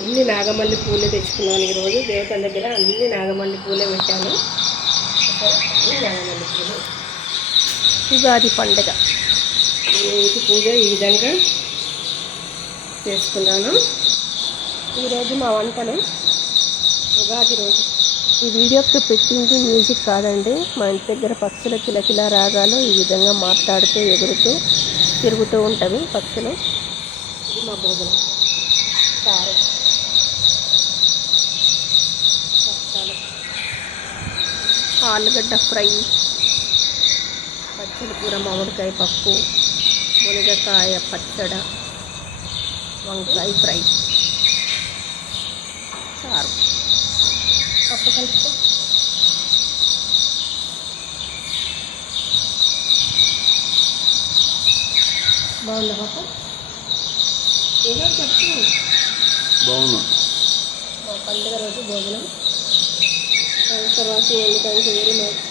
అన్ని నాగమల్లి పూలే తెచ్చుకున్నాను ఈరోజు. దేవతల దగ్గర అన్ని నాగమల్లి పూలే పెట్టాను. అన్ని నాగమల్లి పూలు. ఉగాది పండగ. ఇంటి పూజ ఈ విధంగా చేసుకున్నాను. ఈరోజు మా వంటలు ఉగాది రోజు. ఈ వీడియోకి పెట్టింది మ్యూజిక్ కాదండి. మా ఇంటి దగ్గర పక్షుల కిలకిల రాగాలు ఈ విధంగా మాట్లాడుతూ ఎగురుతూ తిరుగుతూ ఉంటవి పక్షులు. ఇది మా భోజనం. చారు ఆలుగడ్డ ఫ్రై పచ్చడి కూర మామిడికాయ పప్పు మునగకాయ పచ్చడ వంకాయ ఫ్రై. చారు పప్పు కలుపుకో. బాగుందా పాప ఏదో చెప్పు. బాగున్నా. మా పండుగ రోజు భోజనం. తర్వాత ఎందుకంటే వెరీ మచ్